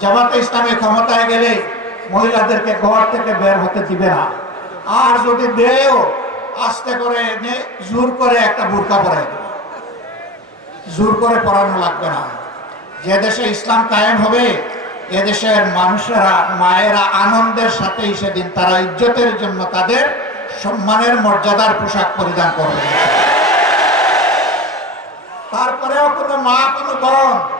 জামাতে ইসলামী ক্ষমতায় গেলে মহিলাদেরকে ঘর থেকে বের হতে দিবে না। আর যদি দেও, আস্তে করে এনে জোর করে একটা বোরকা পরাই দেবে। জোর করে পড়ানো লাগবে না। যে দেশে ইসলাম কায়েম হবে এদেশের মানুষেরা, মায়েরা আনন্দের সাথে সেদিন তারা ইজ্জতের জন্য তাদের সম্মানের মর্যাদার পোশাক পরিধান করবে। তারপরেও কোনো মা, কোনো বোন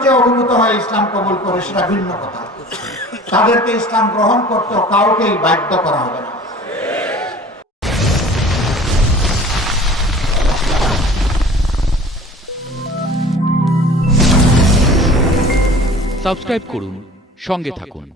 সৌন্দর্যে অভিভূত হয় ইসলাম কবুল করে, সেটা ভিন্ন কথা। তাদেরকে ইসলাম গ্রহণ করতে কাউকেই বাধ্য করা হবে না। সাবস্ক্রাইব করুন, সঙ্গে থাকুন।